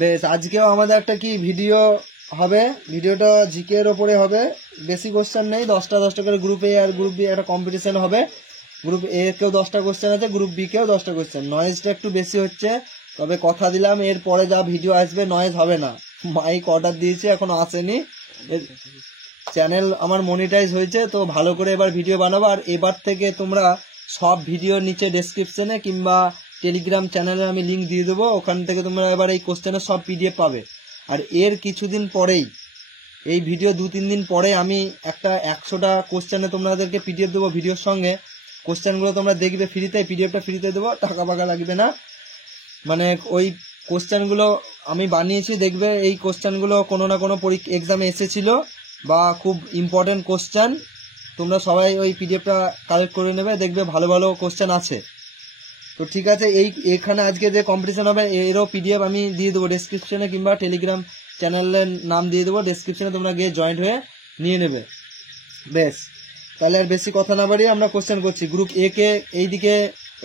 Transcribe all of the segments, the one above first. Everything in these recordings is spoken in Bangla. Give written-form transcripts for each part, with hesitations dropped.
বেশ, আজকেও আমাদের একটা কি ভিডিও হবে, ভিডিওটা জিকে এর ওপরে হবে। বেশি কোশ্চেন নেই, 10টা করে গ্রুপ এ আর গ্রুপ বি একটা কম্পিটিশন হবে। গ্রুপ এ কেও 10টা কোশ্চেন আছে, গ্রুপ বি কেও 10টা কোশ্চেন। নয়েজটা একটু বেশি হচ্ছে, তবে কথা দিলাম এর পরে যা ভিডিও আসবে নয়েজ হবে না। মাইক অর্ডার দিয়েছি, এখনো আসেনি। চ্যানেল আমার মনিটাইজ হয়েছে, তো ভালো করে এবার ভিডিও বানাবো। আর এবার থেকে তোমরা সব ভিডিও নিচে ডেসক্রিপশনে কিংবা টেলিগ্রাম চ্যানেলে আমি লিঙ্ক দিয়ে দেবো, ওখান থেকে তোমরা এবার এই কোশ্চেনের সব পিডিএফ পাবে। আর এর কিছুদিন পরেই, এই ভিডিও 2-3 দিন পরে আমি একটা 100টা কোশ্চেনে তোমাদেরকে পিডিএফ দেবো ভিডিওর সঙ্গে। কোশ্চেনগুলো তোমরা দেখবে ফ্রিতে, পিডিএফটা ফ্রিতে দেবো, টাকা পাকা লাগবে না। মানে ওই কোশ্চেনগুলো আমি বানিয়েছি, দেখবে এই কোশ্চেনগুলো কোনো না কোনো এক্সামে এসেছিল বা খুব ইম্পর্টেন্ট কোশ্চেন। তোমরা সবাই ওই পিডিএফটা কালেক্ট করে নেবে, দেখবে ভালো ভালো কোশ্চেন আছে। তো ঠিক আছে, এখানে আজকে যে কম্পিটিশন হবে এরও পিডিএফ আমি দিয়ে দেবো ডেসক্রিপশনে, কিংবা টেলিগ্রাম চ্যানেলের নাম দিয়ে দেবো ডেসক্রিপশনে, তোমরা গিয়ে জয়েন্ট হয়ে নিয়ে নেবে। বেশ, তাহলে আর বেশি কথা না বাড়িয়ে আমরা কোশ্চেন করছি। গ্রুপ এ কে এইদিকে,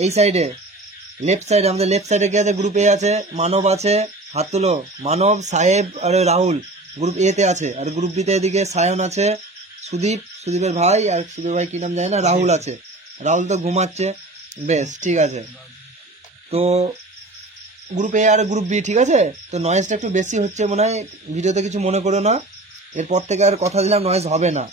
এই সাইডে লেফট সাইডে, আমাদের লেফট সাইডে কে আছে? গ্রুপ এ আছে, মানব আছে, হাত তুলো। মানব, সাহেব আর রাহুল গ্রুপ এ তে আছে। আর গ্রুপ বি তে এদিকে সায়ন আছে, সুদীপের ভাই, আর সুদীপের ভাই কি নাম জানি না, রাহুল আছে। রাহুল তো ঘুমাচ্ছে। বেশ, ঠিক আছে। তো গ্রুপ এ আর গ্রুপ বি, ঠিক আছে। তো নয়েজটা একটু বেশি হচ্ছে মনে হয়, ভিডিওতে কিছু মনে করো না। এরপর থেকে আর কথা দিলাম নয়েজ হবে না,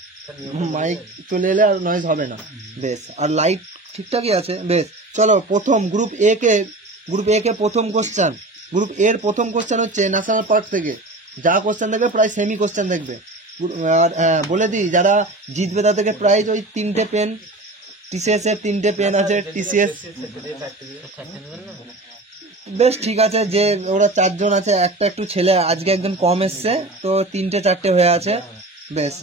মাইক চলে এলে আর নয়েজ হবে না। বেশ, আর লাইট ঠিকঠাকই আছে। বেশ, চলো প্রথম গ্রুপ এ কে প্রথম কোশ্চেন। গ্রুপ এর প্রথম কোশ্চেন হচ্ছে ন্যাশনাল পার্ক থেকে। যা কোশ্চেন দেখবে প্রায় সেমি কোশ্চেন দেখবে। আর বলে দিই, যারা জিতবে তাদেরকে প্রাইজ ওই 3টে পেন, টিসিএস এর 3টে পেন আছে, টিসিএস। বেশ, ঠিক আছে, যে ওরা 4 জন আছে, একটা একটু ছেলে আজকে একদম কম এসছে, তো 3টে-4টে হয়ে আছে। বেশ,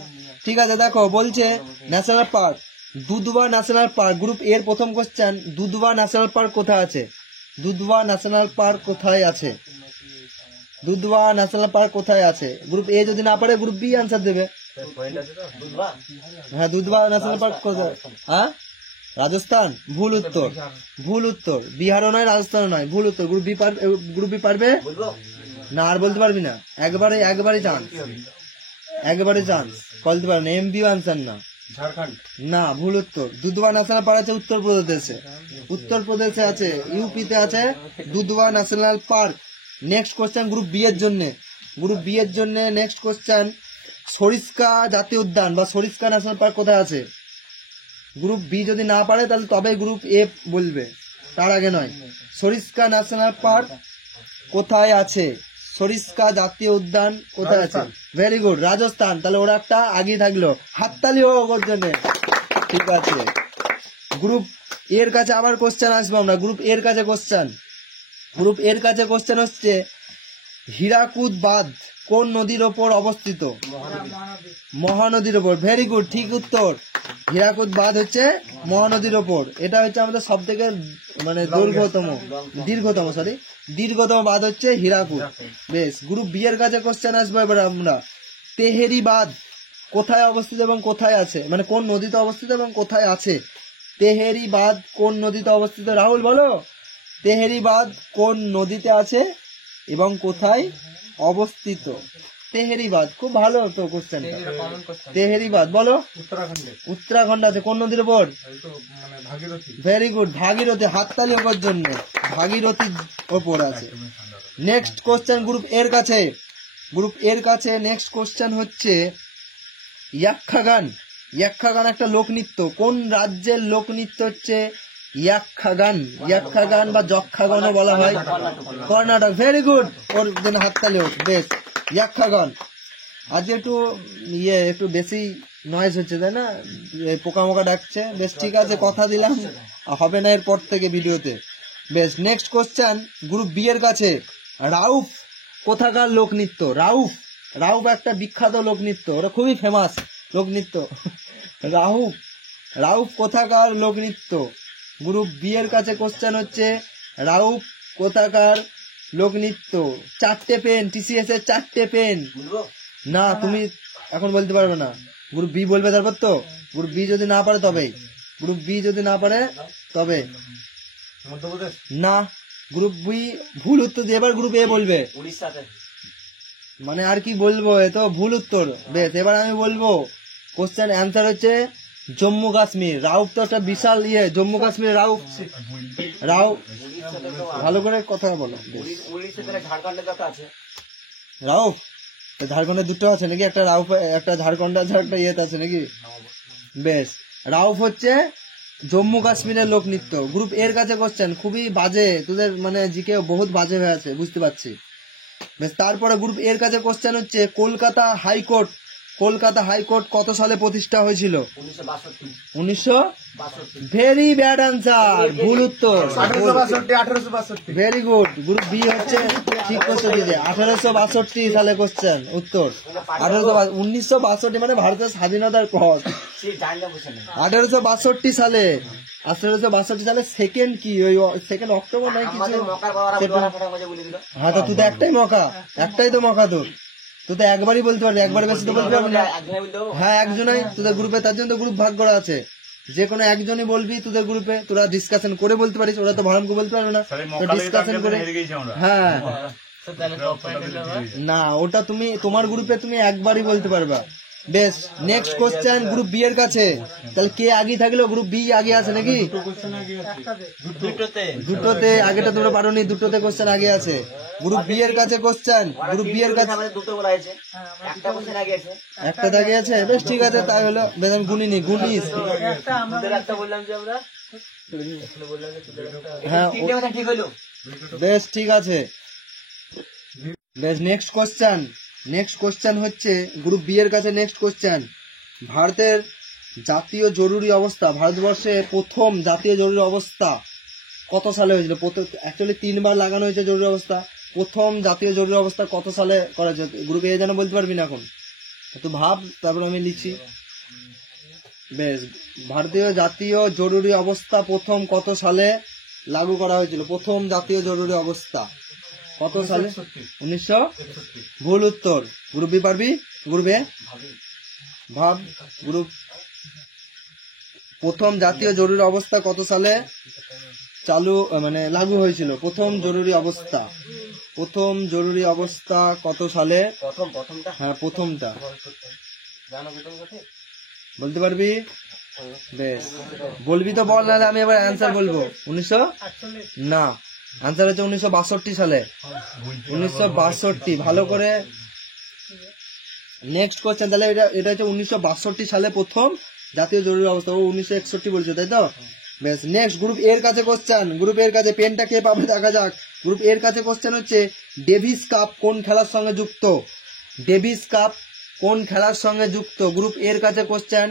ঠিক আছে। দেখো বলছে national park, Dudhwa national park. Group এর প্রথম কোশ্চেন, দুধওয়া ন্যাশনাল পার্ক কোথায় আছে? দুধওয়া ন্যাশনাল পার্ক কোথায় আছে? দুধওয়া ন্যাশনাল পার্ক কোথায় আছে? গ্রুপ এ যদি না পারে গ্রুপ বি আনসার দেবে। হ্যাঁ, দুধওয়া ন্যাশনাল পার্ক কোথায়? হ্যাঁ, রাজস্থান। ভুল উত্তর, ভুল উত্তর। বিহারও নয়, রাজস্থানও নয়, ভুল উত্তর। গ্রুপ বি পারবে না? আর বলতে পারবি না? একবারে চান্স, একবারে চান্স, বলতে পারবে না। এমপিও আনসার না, ঝাড়খণ্ড না, ভুল উত্তর। দুধওয়া ন্যাশনাল পার্ক আছে উত্তরপ্রদেশে, উত্তরপ্রদেশে আছে, ইউপিতে আছে Dudhwa national park. Next question group B এর জন্য। গ্রুপ বি এর জন্য নেক্সট কোশ্চেন, সরিস্কা জাতীয় উদ্যান বা সরিস্কা ন্যাশনাল পার্ক কোথায় আছে? গ্রুপ বি যদি না পারে তাহলে তবে গ্রুপ এ বলবে, তার আগে নয়। সরিস্কা ন্যাশনাল পার্ক কোথায় আছে? সরিস্কা জাতীয় উদ্যান কোথায় আছে? Very good, Rajasthan. তাহলে ওরা একটা আগেই থাকলো, হাততালি হোক ওর জন্য। ঠিক আছে, গ্রুপ এর কাছে আবার কোশ্চেন আসবো আমরা। গ্রুপ এর কাছে কোশ্চেন, গ্রুপ এর কাছে কোশ্চেন হচ্ছে হীরাকুদ বাঁধ কোন নদীর ওপর অবস্থিত? মহানদীর ওপর। ভেরি গুড, ঠিক উত্তর। হীরাকুদ বাঁধ হচ্ছে মহানদীর ওপর। এটা হচ্ছে আমাদের সব থেকে মানে দীর্ঘতম বাঁধ হচ্ছে হীরাকুদ। বেশ, গ্রুপ বি এর কাছে কোশ্চেন আসবো এবার আমরা। তেহেরি বাঁধ কোথায় অবস্থিত এবং কোথায় আছে, মানে কোন নদীতে অবস্থিত এবং কোথায় আছে? তেহেরি বাঁধ কোন নদীতে অবস্থিত? রাহুল বলো, তেহেরি বাঁধ কোন নদীতে আছে এবং কোথায় অবস্থিত? তেহেরি বাঁধ, খুব ভালো তো কোশ্চেন। তেহেরি বাঁধ বলো, উত্তরাখণ্ড আছে। কোন নদীর ওপর? Very good, Bhagirathi. হাততালি ওপর জন্য, ভাগীরথীর ওপর আছে। নেক্সট কোশ্চেন গ্রুপ এর কাছে, গ্রুপ এর কাছে নেক্সট কোশ্চেন হচ্ছে ইয়াক্ষাগান। ইয়াক্ষাগান একটা লোকনৃত্য, কোন রাজ্যের লোকনৃত্য হচ্ছে ইয়াক্ষাগান? ইয়াক্ষাগান বা যক্ষাগানও বলা হয়, কর্ণাটক। ভেরি গুড, ওর জন্য হাততালি হোক। বেশ, ইয়াক্ষাগান। আজকে একটু একটু বেশি নয়েজ হচ্ছে, তাই না? পোকামোকা ডাকছে। বেশ, ঠিক আছে, কথা দিলাম হবে না এরপর থেকে ভিডিওতে। বেশ, নেক্সট কোশ্চেন গ্রুপ বি এর কাছে, রাউফ কোথাকার লোকনৃত্য? রাউফ, রাউফ একটা বিখ্যাত লোকনৃত্য, ওরা খুবই ফেমাস লোকনৃত্য। রাউফ কোথাকার লোকনৃত্য? গ্রুপ বি এর কাছে কোশ্চেন হচ্ছে রাউফ কোথাকার লোকনৃত্য। 4টে পেন, টিসিএস এর 4টে পেন। না, তুমি এখন বলতে পারবে না, গ্রুপ বি বলবে তারপর তো। গ্রুপ বি যদি না পারে তবে, গ্রুপ বি যদি না পারে তবে। মধ্যপ্রদেশ না, গ্রুপ বি ভুল উত্তর দিয়ে এবার গ্রুপ এ বলবে। মানে আর কি বলবো, এ তো ভুল উত্তর। বেশ, এবার আমি বলবো কোশ্চেন অ্যান্সার হচ্ছে জম্মু কাশ্মীর। রাউফ তো একটা বিশাল জম্মু কাশ্মীর রাউফ ভালো করে কথা বলো। রাউফ ঝাড়খণ্ডে দুটো আছে নাকি? একটা রাউফ, একটা ঝাড়খণ্ড আছে, একটা ইয়েতে আছে নাকি? বেশ, রাউফ হচ্ছে জম্মু কাশ্মীরের লোকনৃত্য। গ্রুপ এর কাছে কোশ্চেন খুবই বাজে, তোদের মানে জিকে বহুত বাজে হয়ে আছে, বুঝতে পারছি। বেশ, তারপরে গ্রুপ এর কাছে কোশ্চেন হচ্ছে কলকাতা হাইকোর্ট কত সালে প্রতিষ্ঠা হয়েছিল? 1962। ভেরি ব্যাড আনসার, ভুল উত্তর। 1862। Very good. গ্রুপ বি হচ্ছে ঠিক করতে দিয়েছে, 1862 সালে কোশ্চেন উত্তর। 1962 মানে ভারতের স্বাধীনতার পর। 1862 সালে 1862 সালে সেকেন্ড কি ওই সেকেন্ড অক্টোবর নয় কিছু। হ্যাঁ, তো তুই তো একটাই তো মকা তোর। তুই তো একবারই বলতে পারবি, একবার বেশি তো বলতে পারবি না। হ্যাঁ, একজনই তোদের গ্রুপে, তার জন্য তো গ্রুপ ভাগ করা আছে। যে কোনো একজনই বলবি তোদের গ্রুপে, তোরা ডিসকাশন করে বলতে পারিস। ওরা তো ভাড়ামকে বলতে পারবে না, তো ডিসকাশন করে। হ্যাঁ না, ওটা তুমি তোমার গ্রুপে তুমি একবারই বলতে পারবা। বেশ, নেক্সট কোশ্চেন গ্রুপ বি এর কাছে। তাহলে কে আগে থাকলো? গ্রুপ বি আগে আছে নাকি? দুটোতে আগেটা তোমরা পারোনি, দুটোতে কোশ্চেন আগে আছে। গ্রুপ বি এর কাছে কোশ্চেন, গ্রুপ বি এর কাছে একটা আগে আছে। বেশ, ঠিক আছে, তাই হলো। বেশ, আমি গুনিনি, গুনিস। হ্যাঁ, বেশ, ঠিক আছে। বেশ, নেক্সট কোশ্চেন হচ্ছে গ্রুপ বি এর কাছে। নেক্সট কোশ্চেন, ভারতের জাতীয় জরুরি অবস্থা, ভারতবর্ষে প্রথম জাতীয় জরুরি অবস্থা কত সালে হয়েছিল? অ্যাকচুয়ালি 3 বার লাগানো হয়েছে জরুরি অবস্থা। প্রথম জাতীয় জরুরি অবস্থা কত সালে করা হয়েছে? গ্রুপ এ যেন বলতে পারবি না এখন, তো ভাব, তারপর আমি লিখছি। বেশ, ভারতীয় জাতীয় জরুরি অবস্থা প্রথম কত সালে লাগু করা হয়েছিল? প্রথম জাতীয় জরুরি অবস্থা কত সালে? 1900। ভুল উত্তর। গ্রুপ বি পারবি? গ্রুপ এ ভাব। গ্রুপ প্রথম জাতীয় জরুরি অবস্থা কত সালে চালু মানে লাগু হয়েছিল? প্রথম জরুরি অবস্থা কত সালে? হ্যাঁ, প্রথমটা বলতে পারবি? বেশ, বলবি তো বল, নাহলে আমি এবার অ্যান্সার বলবো। 1900 না, আনসার হচ্ছে 1962 সালে। 1962। ভালো করে নেক্সট কোশ্চেন। তাহলে এটা হচ্ছে 1962 সালে প্রথম জাতীয় জরুরি অবস্থা। ও 1961 বলছে, তাই তো? বেশ, নেক্সট গ্রুপ এর কাছে কোশ্চেন। গ্রুপ এর কাছে পেনটা কে পাবে দেখা যাক। গ্রুপ এর কাছে কোশ্চেন হচ্ছে ডেভিস কাপ কোন খেলার সঙ্গে যুক্ত? ডেভিস কাপ কোন খেলার সঙ্গে যুক্ত? গ্রুপ এর কাছে কোশ্চেন,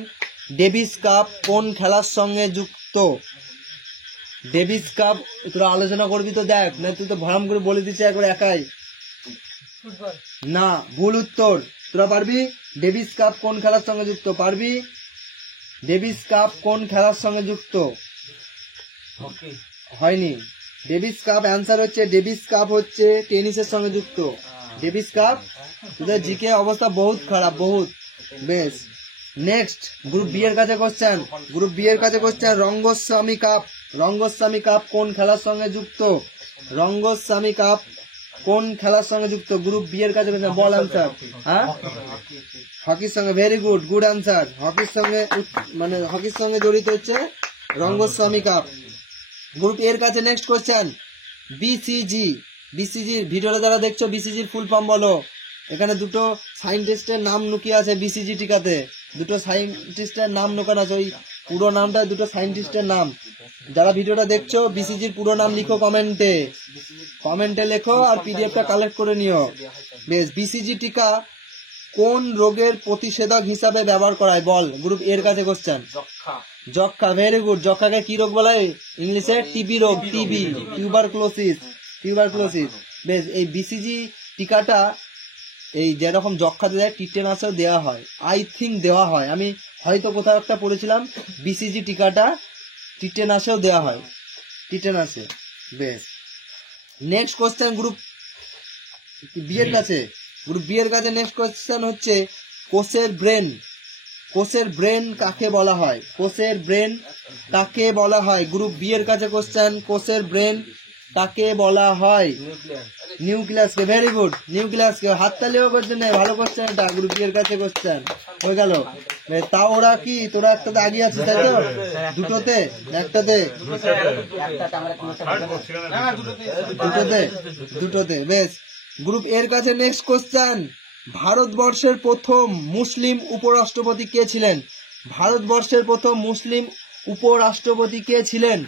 ডেভিস কাপ কোন খেলার সঙ্গে যুক্ত? ডেভিস কাপ তোরা আলোচনা করবি তো দেখ, না তুই তো ভরাম করে বলে দিচ্ছিস একবার একাই। না, ভুল উত্তর। তোরা পারবি? ডেভিস কাপ কোন খেলার সঙ্গে যুক্ত? পারবি? ডেভিস কাপ কোন খেলার সঙ্গে যুক্ত? হয়নি। ডেভিস কাপ অ্যান্সার হচ্ছে, ডেভিস কাপ হচ্ছে টেনিসের সঙ্গে যুক্ত। ডেভিস কাপ, তোদের জিকে অবস্থা বহুত খারাপ, বহুত। বেশ, নেক্সট গ্রুপ বি এর কাছে কোশ্চেন। গ্রুপ বি এর কাছে কোশ্চেন, রঙ্গস্বামী কাপ কোন খেলার সঙ্গে যুক্ত? রঙ্গস্বামী কাপ কোন খেলার সঙ্গে যুক্ত? গ্রুপ বি এর কাছে কোশ্চেন, বল আনসার। হ্যাঁ, হকির সঙ্গে। Very good, good answer. হকির সঙ্গে মানে হকির সঙ্গে জড়িত হচ্ছে রঙ্গস্বামী কাপ। গ্রুপ এর কাছে নেক্সট কোশ্চেন, বিসিজি ভিডিওটা যারা দেখছো, বিসিজির ফুল ফর্ম বলো। এখানে দুটো সাইন্টিস্টের নাম লুকিয়ে আছে বিসিজি টিকাতে, দুটো সাইন্টিস্টের নাম লুকানো আছে। ওই পুরো নামটা দুটো সাইন্টিস্টের নাম। যারা ভিডিওটা দেখছো, বিসিজির পুরো নাম লিখো কমেন্টে লেখো, আর পিডিএফটা কালেক্ট করে নিও। বেশ, বিসিজি টিকা কোন রোগের প্রতিষেধক হিসাবে ব্যবহার করা হয়? বল। গ্রুপ এর কাছে কোশ্চেন, যক্ষা। Very good. যক্ষাকে কি রোগ বলা হয় ইংলিশে? টিবি রোগ, টিবি, টিউবারক্লোসিস। বেশ, এই বিসিজি টিকাটা এই যেরকম যক্ষাতে দেয়, টিটেনাসও দেওয়া হয়, আই থিঙ্ক দেওয়া হয়, আমি হয়তো কোথাও একটা পড়েছিলাম বিসিজি টিকাটা টিটেনাসেও দেওয়া হয়, টিটেনাসে। বেশ, নেক্সট কোশ্চেন গ্রুপ বি এর কাছে। নেক্সট কোশ্চেন হচ্ছে কোষের ব্রেন কাকে বলা হয়? গ্রুপ বি এর কাছে কোশ্চেন, কোষের ব্রেন তাকে বলা হয় নিউক্লিয়াসকে। Very good, নিউক্লিয়াসকে। হাততালিও করছে না, ভালো কোশ্চেন এটা, গ্রুপ বি এর কাছে কোশ্চেন হয়ে গেল। তাও ওরা কি, তোরা একটাতে আগিয়ে আছিস তাই তো? দুটোতে একটাতে দুটোতে বেশ। গ্রুপ এর কাছে নেক্সট কোশ্চেন, ভারতবর্ষের প্রথম মুসলিম উপরাষ্ট্রপতি কে ছিলেন? ভারতবর্ষের প্রথম মুসলিম উপরাষ্ট্রপতি কে ছিলেন?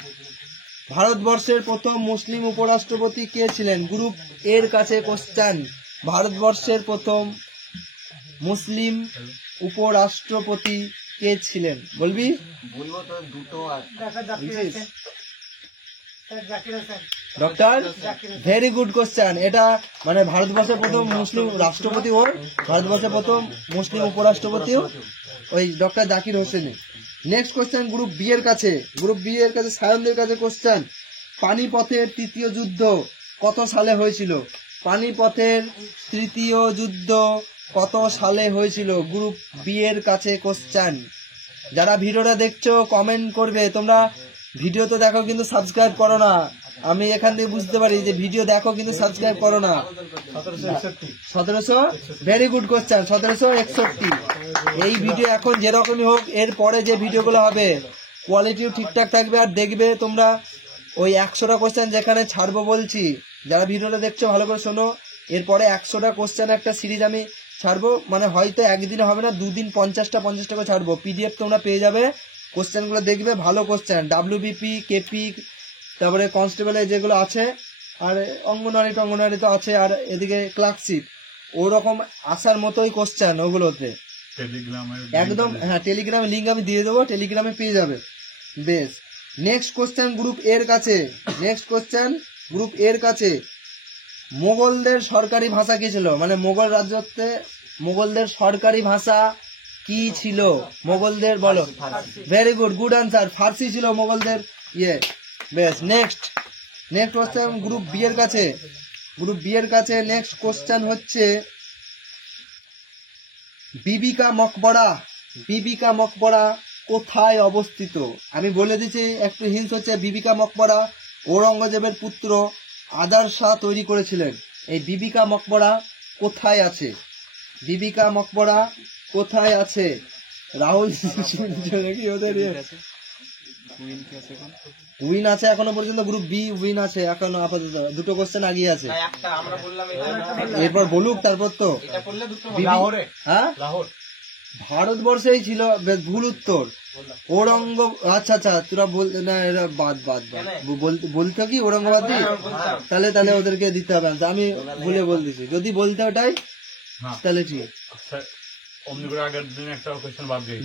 ভারতবর্ষের প্রথম মুসলিম উপরাষ্ট্রপতি কে ছিলেন? গ্রুপ এর কাছে কোশ্চেন, ভারতবর্ষের প্রথম মুসলিম উপরাষ্ট্রপতি কে ছিলেন? বলবি? ডক্টর, ভেরি গুড কোশ্চেন এটা। মানে ভারতবর্ষের প্রথম মুসলিম রাষ্ট্রপতি ওর, ভারতবর্ষের প্রথম মুসলিম উপরাষ্ট্রপতিও ওই doctor Zakir Hussain. Next question group B এর কাছে, গ্রুপ বি এর কাছে সায়নদের কাছে কোশ্চেন, পানিপথের তৃতীয় যুদ্ধ কত সালে হয়েছিল? পানিপথের তৃতীয় যুদ্ধ কত সালে হয়েছিল? গ্রুপ বি এর কাছে কোশ্চেন। যারা ভিডিওটা দেখছো কমেন্ট করবে। তোমরা ভিডিও তো দেখো কিন্তু সাবস্ক্রাইব করো না, আমি এখান থেকে বুঝতে পারি যে ভিডিও দেখো কিন্তু সাবস্ক্রাইব করো না। 1700, ভেরি গুড কোশ্চেন, 1761। এই ভিডিও এখন যেরকমই হোক, এর পরে যে ভিডিওগুলো হবে কোয়ালিটিও ঠিকঠাক থাকবে। আর দেখবে তোমরা ওই 100টা কোশ্চেন যেখানে ছাড়বো বলছি, যারা ভিডিওটা দেখছো ভালো করে শোনো, এরপরে 100টা কোশ্চেন একটা সিরিজ আমি ছাড়বো। মানে হয়তো একদিনে হবে না, দুদিন 50টা করে ছাড়বো। পিডিএফ তোমরা পেয়ে যাবে, কোশ্চেনগুলো দেখবে, ভালো কোশ্চেন। ডাব্লিউবিপি, কেপি, তারপরে কনস্টেবলের যেগুলো আছে, আর অঙ্গনওয়াড়ি তো আছে, আর এদিকে ক্লার্কশিপ, ওরকম আসার মতোই কোশ্চেন ওগুলোতে একদম। হ্যাঁ, টেলিগ্রামে লিঙ্ক আমি দিয়ে দেবো, টেলিগ্রামে পেয়ে যাবে। বেশ, নেক্সট কোশ্চেন গ্রুপ এর কাছে, নেক্সট কোশ্চেন গ্রুপ এর কাছে, মোগলদের সরকারি ভাষা কি ছিল? মানে মোগল রাজত্বে মোগলদের সরকারি ভাষা কি ছিল? মোগলদের বলো। ভেরি গুড, গুড আনসার, ফার্সি ছিল মোগলদের ইয়ে। বেশ, নেক্সট কোশ্চেন গ্রুপ বি এর কাছে, গ্রুপ বি এর কাছে নেক্সট কোশ্চেন হচ্ছে, বিবিকা মকবরা, বিবিকা মকবরা কোথায় অবস্থিত? আমি বলে দিচ্ছি, একটু হিন্ট হচ্ছে, বিবিকা মকবরা ঔরঙ্গজেবের পুত্র আদার শাহ তৈরি করেছিলেন। এই বিবিকা মকবরা কোথায় আছে? বিবিকা মকবরা কোথায় আছে? রাহুল কি ওদের উইন আছে এখনো পর্যন্ত, গ্রুপ বি উইন আছে এখনো আপাতত, দুটো কোশ্চেন আগিয়ে আছে। এরপর বলুক, তারপর তো হ্যাঁ ভারতবর্ষেই ছিল। বেশ, ভুল উত্তর, ঔরঙ্গ। আচ্ছা আচ্ছা, তোরা না, এরা বাদ বলতে কি ঔরঙ্গাবাদ দি, তাহলে ওদেরকে দিতে হবে। আমি ভুলে বলতেছি, যদি বলতে ওটাই তাহলে ঠিক।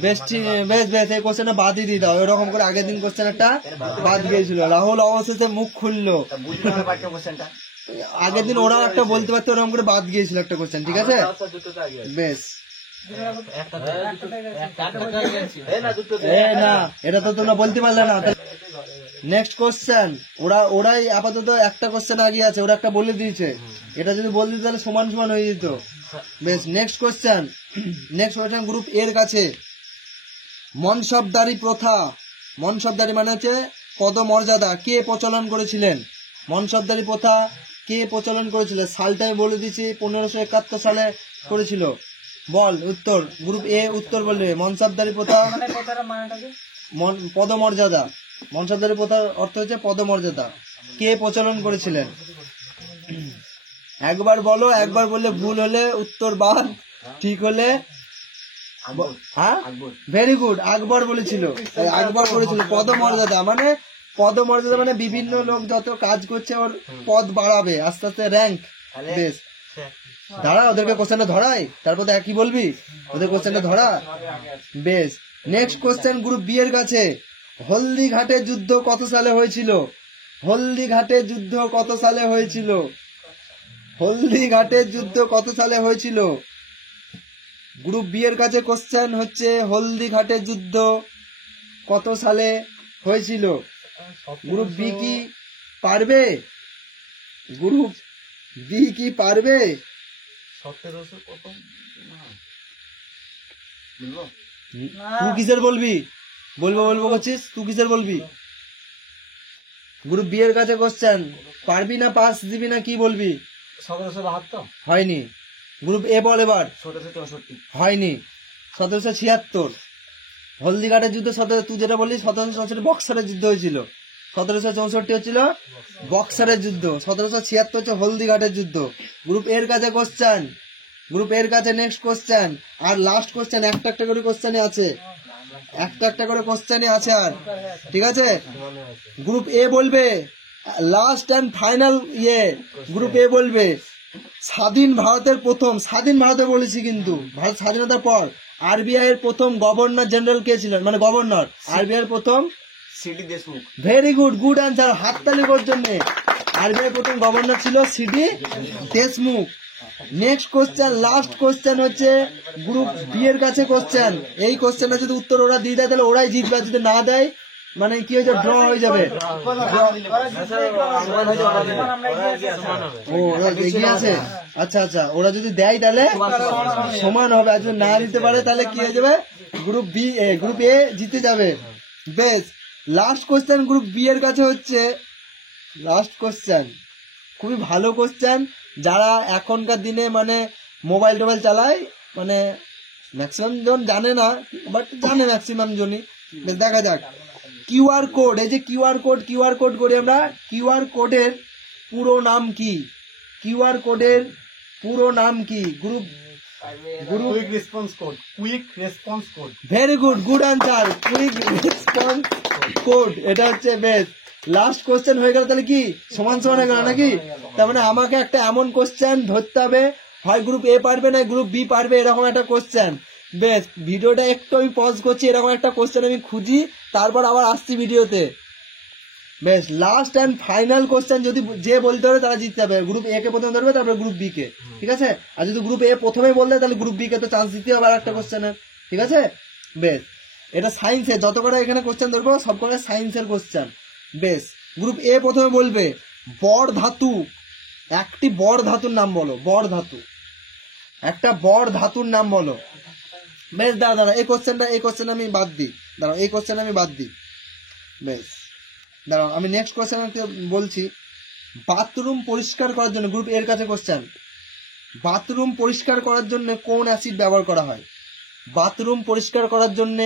বেশ বেশ, এই কোশ্চেনটা বাদই দিয়ে দাও, এরকম করে আগের দিন কোশ্চেন একটা বাদ গিয়েছিল। রাহুল অবশেষে মুখ খুললো, আগের দিন ওরা একটা বলতে পারতো, ওরকম করে বাদ গিয়েছিল একটা কোশ্চেন, ঠিক আছে? বেশ, না এটা তো তোমরা বলতে পারলে না। নেক্সট কোশ্চেন, ওরাই আপাতত একটা কোশ্চেন আগিয়ে আছে, ওরা একটা বলে দিয়েছে, এটা যদি বলে দিত তাহলে সমান হয়ে যেত। বেশ, নেক্সট কোশ্চেন গ্রুপ এর কাছে, মনসবদারি প্রথা, মনসবদারি মানে হচ্ছে পদমর্যাদা, কে প্রচলন করেছিলেন? মনসবদারি প্রথা কে প্রচলন করেছিলেন? সালটা আমি বলে দিচ্ছি, 1571 সালে করেছিল। বল উত্তর, গ্রুপ এ উত্তর বলবে। মনসবদারি প্রথা পদমর্যাদা, মনসবদারি প্রথার অর্থ হচ্ছে পদমর্যাদা, কে প্রচলন করেছিলেন? একবার বলো, একবার বললে ভুল হলে উত্তর বাদ, ঠিক হলে হ্যাঁ। ভেরি গুড, আকবর বলেছিল, আকবর বলেছিল পদমর্যাদা মানে বিভিন্ন লোক যত কাজ করছে ওর পদ বাড়াবে আস্তে আস্তে, র্যাঙ্ক। বেশ, দাঁড়া, ওদেরকে কোশ্চেনটা ধরাই, তারপর কি বলবি, ওদের কোশ্চেনটা ধরা। বেশ, নেক্সট কোশ্চেন গ্রুপ বি এর কাছে, হলদিঘাটের যুদ্ধ কত সালে হয়েছিল? হলদিঘাটের যুদ্ধ কত সালে হয়েছিল? হলদিঘাটের যুদ্ধ কত সালে হয়েছিল? গ্রুপ বি এর কাছে কোশ্চেন হচ্ছে, হলদিঘাটের যুদ্ধ কত সালে হয়েছিল? গ্রুপ বি কি পারবে? গ্রুপ বি কি পারবে? 1700 প্রথম তুই কিসের বলবি? বলবো করছিস, তুই কিসের বলবি? গ্রুপ বি এর কাছে কোশ্চেন, পারবি না পাস দিবি না কি বলবি? 1772, হয়নি। গ্রুপ এ বল এবার। 1764, হয়নি। 1776 হলদিঘাটের যুদ্ধ। তুই যেটা বললি 1764 বক্সারের যুদ্ধ হয়েছিল। 1764 হচ্ছিল বক্সারের যুদ্ধ, 1776 হচ্ছে হলদিঘাটের যুদ্ধ। গ্রুপ এর কাছে কোশ্চেন, গ্রুপ এর কাছে নেক্সট কোশ্চেন। আর লাস্ট কোশ্চেন, একটা একটা করে কোশ্চেনে আছে, একটা একটা করে কোশ্চেনে আছে। আর ঠিক আছে, গ্রুপ এ বলবে লাস্ট অ্যান্ড ফাইনাল গ্রুপ এ বলবে স্বাধীন ভারতের প্রথম, স্বাধীন ভারতে বলেছি কিন্তু, ভারত স্বাধীনতার পর আরবিআই এর প্রথম গভর্নর জেনারেল কে ছিলেন, মানে গভর্নর আরবিআই এর প্রথম? CD Deshmukh. Very good, good answer, হাততালি করার জন্য। আরবিআই প্রথম গভর্নর ছিল CD Deshmukh. Next question, last question হচ্ছে গ্রুপ বি এর কাছে কোশ্চেন। এই কোশ্চেনটা যদি উত্তর ওরা দিয়ে দেয় তাহলে ওরাই জিতবে, যদি না দেয় মানে কি হয়ে যাবে, ড্র হয়ে যাবে। ও ওরা এগিয়ে আছে, আচ্ছা আচ্ছা, ওরা যদি দেয় তাহলে সমান হবে, আর যদি না দিতে পারে তাহলে কি হয়ে যাবে, গ্রুপ এ জিতে যাবে। বেশ, লাস্ট কোশ্চেন গ্রুপ বি এর কাছে হচ্ছে, লাস্ট কোশ্চেন খুবই ভালো কোশ্চেন। যারা এখনকার দিনে মানে মোবাইল টোবাইল চালায়, মানে ম্যাক্সিমাম জন জানে না, বাট জানে ম্যাক্সিমাম জনই। বেশ, দেখা যাক। কিউআর কোড, এই যে কিউআর কোড করি আমরা, কিউআর কোডের পুরো নাম কি? কিউআর কোডের পুরো নাম কি? Group quick response code, quick response code. Very good, good answer, quick response code, এটা হচ্ছে বেস্ট। লাস্ট কোশ্চেন হয়ে গেল, তাহলে কি সমান সমান হয়ে গেল নাকি? তার মানে আমাকে একটা এমন কোশ্চেন ধরতে হবে, হয় গ্রুপ এ পারবে না গ্রুপ বি পারবে, এরকম একটা কোশ্চেন। বেশ, ভিডিওটা একটু আমি পজ করছি, এরকম একটা কোশ্চেন আমি খুঁজি, তারপর আবার আসছি ভিডিওতে। বেশ, লাস্ট অ্যান্ড ফাইনাল কোশ্চেন যদি যে বলতে হবে তারা জিততে হবে। গ্রুপ এ কে প্রথমে ধরবে, তারপরে গ্রুপ বি কে, ঠিক আছে? আর যদি গ্রুপ এ প্রথমেই বলতে তাহলে গ্রুপ বি কে তো চান্স দিতে হবে আর একটা কোশ্চেনের, ঠিক আছে? বেশ, এটা সায়েন্সের, যত করে এখানে কোশ্চেন ধরবো সব করে সায়েন্সের কোশ্চেন। বেশ, গ্রুপ এ প্রথমে বলবে বড় ধাতু, একটি বড় ধাতুর নাম বলো। বড় ধাতু, একটা বড় ধাতুর নাম বলো। বেশ, দাঁড়া, এই কোশ্চেন আমি বাদ দিই, দাঁড়াও, এই কোশ্চেন আমি বাদ দিই। বেশ, দাঁড়াও, আমি নেক্সট কোশ্চেন বলছি। বাথরুম পরিষ্কার করার জন্য, গ্রুপ এর কাছে কোশ্চেন, বাথরুম পরিষ্কার করার জন্য কোন অ্যাসিড ব্যবহার করা হয়? বাথরুম পরিষ্কার করার জন্য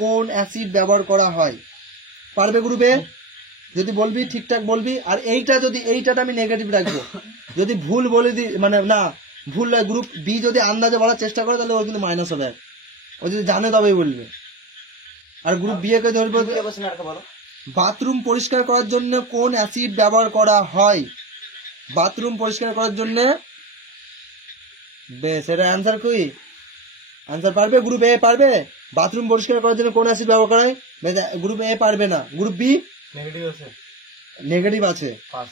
কোন অ্যাসিড ব্যবহার করা হয়? পারবে গ্রুপে? যদি বলবি ঠিকঠাক বলবি। আর এইটাটা আমি নেগেটিভ রাখবো, যদি ভুল বলে দিই, মানে না ভুল নয়, গ্রুপ বি যদি আন্দাজে বলার চেষ্টা করে তাহলে ওর কিন্তু মাইনাস হবে, ও যদি জানে তবেই বলবে। আর গ্রুপ বি কে ধরবো, বাথরুম পরিষ্কার করার জন্য কোন অ্যাসিড ব্যবহার করা হয়? বাথরুম পরিষ্কার করার জন্য। বেশ, এটা অ্যান্সার কি? আনসার পারবে? গ্রুপ এ পারবে? বাথরুম পরিষ্কার করার জন্য কোন অ্যাসিড ব্যবহার করা হয়? গ্রুপ এ পারবে না। গ্রুপ বি নেগেটিভ আছে, নেগেটিভ আছে, পাস।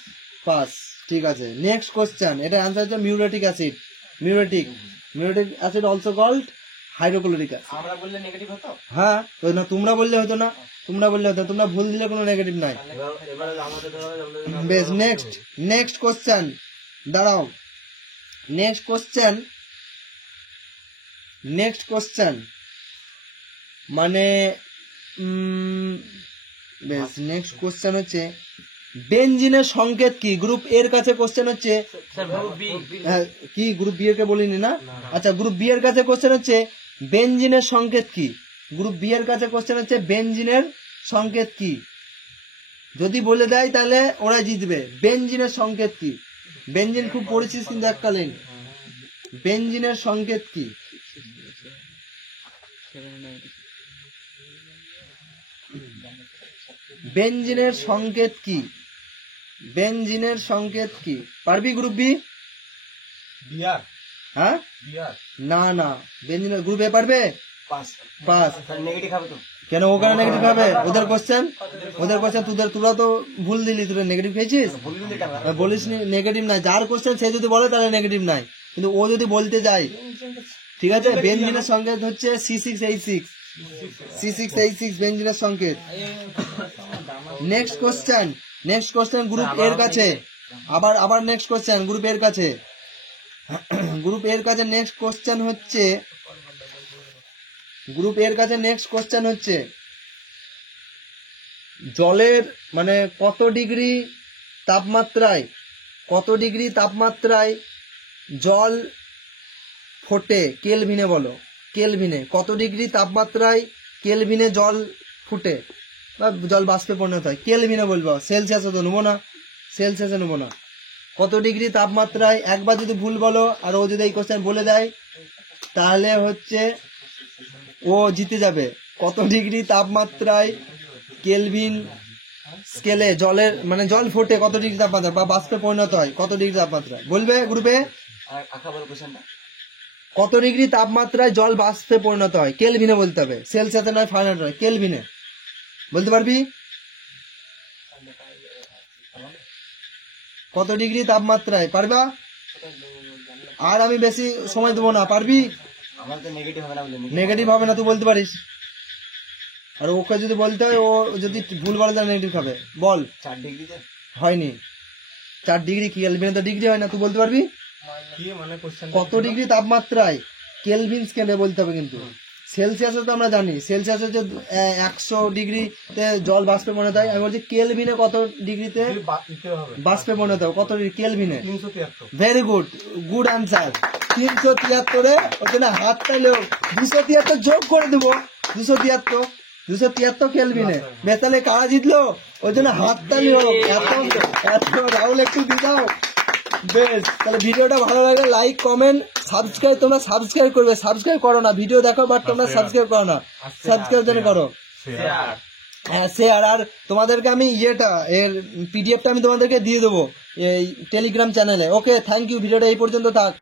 পাস, ঠিক আছে। নেক্সট কোশ্চেন, এটা আনসার হচ্ছে muriatic acid. Muriatic acid also called hydrochloric acid. আমরা বললে নেগেটিভ হতো। হ্যাঁ, তো না, তোমরা বললে হতো না, তোমরা বললে হতো, তোমরা ভুল দিলে কোনো নেগেটিভ নাই। এবারে আমাদের বেশ, নেক্সট কোশ্চেন, দাঁড়াও, নেক্সট কোশ্চেন মানে বেশ, নেক্সট কোশ্চেন হচ্ছে বেনজিনের সংকেত কি? গ্রুপ এর কাছে কোশ্চেন হচ্ছে, হ্যাঁ, কি গ্রুপ বি এর কে বলিনি না? আচ্ছা, গ্রুপ বি এর কাছে কোশ্চেন হচ্ছে বেনজিনের সংকেত কি? গ্রুপ বি এর কাছে কোশ্চেন হচ্ছে বেনজিনের সংকেত কি? যদি বলে দেয় তাহলে ওরা জিতবে। বেনজিনের সংকেত কি? বেনজিন খুব পড়েছিস কিন্তু এককালীন। বেনজিনের সংকেত কি? বেনজিনের সংকেত কি? বেনজিনের সংকেত কি? পারবি গ্রুপ বি? বিআর, হ্যাঁ, বিআর, না, বেনজিনের গ্রুপ এ পারবে? পাস। পাস। নেগেটিভ হবে তো? কেন ওখানে নেগেটিভ হবে? ওদের কোশ্চেন তোরা তো ভুল দিলি, তোরা নেগেটিভ খেয়েছিস, বলিস নেগেটিভ নাই। যার কোশ্চেন সে যদি বলে তাহলে নেগেটিভ নাই, কিন্তু ও যদি বলতে যায়, ঠিক আছে? বেনজিনের সংকেত হচ্ছে C6H6 বেনজিনের সংকেত। নেক্সট কোশ্চেন গ্রুপ এর কাছে, আবার নেক্সট কোশ্চেন গ্রুপ এর কাছে। গ্রুপ এর কাছে নেক্সট কোশ্চেন হচ্ছে জলের মানে কত ডিগ্রি তাপমাত্রায় জল ফোটে কেলভিনে বলো, কেলভিনে কত ডিগ্রি তাপমাত্রায় কেলভিনে জল ফুটে বা জল বাষ্পে পরিণত হয়, কেলভিনে বলবো, সেলসিয়াসে তো নেবো না, সেলসিয়াসে নেবো না। কত ডিগ্রি তাপমাত্রায়, একবার যদি ভুল বলো আর ও যদি এই কোশ্চেন বলে দেয় তাহলে হচ্ছে ও জিতে যাবে। কত ডিগ্রি তাপমাত্রায় কেলভিন স্কেলে জলের মানে জল ফোটে কত ডিগ্রি তাপমাত্রা বা বাষ্পে পরিণত হয় কত ডিগ্রি তাপমাত্রা, বলবে গ্রুপে। কত ডিগ্রি তাপমাত্রায় জল বাষ্পে পরিণত হয় কেলভিনে বলতে হবে, সেলসিয়াসে নয়, ফারেনহাইট নয়, কেলভিনে বলতে পারবি? কত ডিগ্রি তাপমাত্রায় পারবা? আর আমি বেশি সময় দেবো না, পারবি? নেগেটিভ হবে না, তুই বলতে পারিস। আর ওকে যদি বলতে হয়, ও যদি ভুল বলে তাহলে নেগেটিভ হবে। বল। 4 ডিগ্রিতে হয়নি, 4 ডিগ্রি কেলভিনে তো ডিগ্রি হয় না, তুই বলতে পারবি? কি মানে কোশ্চেন কত ডিগ্রি তাপমাত্রায় কেলভিন স্কেলে বলতে হবে কিন্তু। সেলসিয়াসে তো আমরা জানি, সেলসিয়াসে যে 100 ডিগ্রিতে জল বাষ্পে পরিণত হয়, আমি বলছি কেলভিনে কত ডিগ্রিতে বাষ্পে পরিণত হবে, কত ডিগ্রি কেলভিনে। 373। Very good, good answer. 373-এ ওখানে হাত তাইলেও 273 যোগ করে দেবো, 273 কেলভিনে। তাহলে কারা জিতলো? ওই জন্য হাত তালি হোক। এত রাহুল একটু দিদাও। বেশ, তাহলে ভিডিওটা ভালো লাগে লাইক কমেন্ট সাবস্ক্রাইব, তোমরা সাবস্ক্রাইব করবে, সাবস্ক্রাইব করো না, ভিডিও দেখো বাট তোমরা সাবস্ক্রাইব করো না, সাবস্ক্রাইব যেন করো। হ্যাঁ শেয়ার। আর তোমাদেরকে আমি এর পিডিএফটা আমি তোমাদেরকে দিয়ে দেবো এই টেলিগ্রাম চ্যানেলে। ওকে, থ্যাংক ইউ, ভিডিওটা এই পর্যন্ত থাক।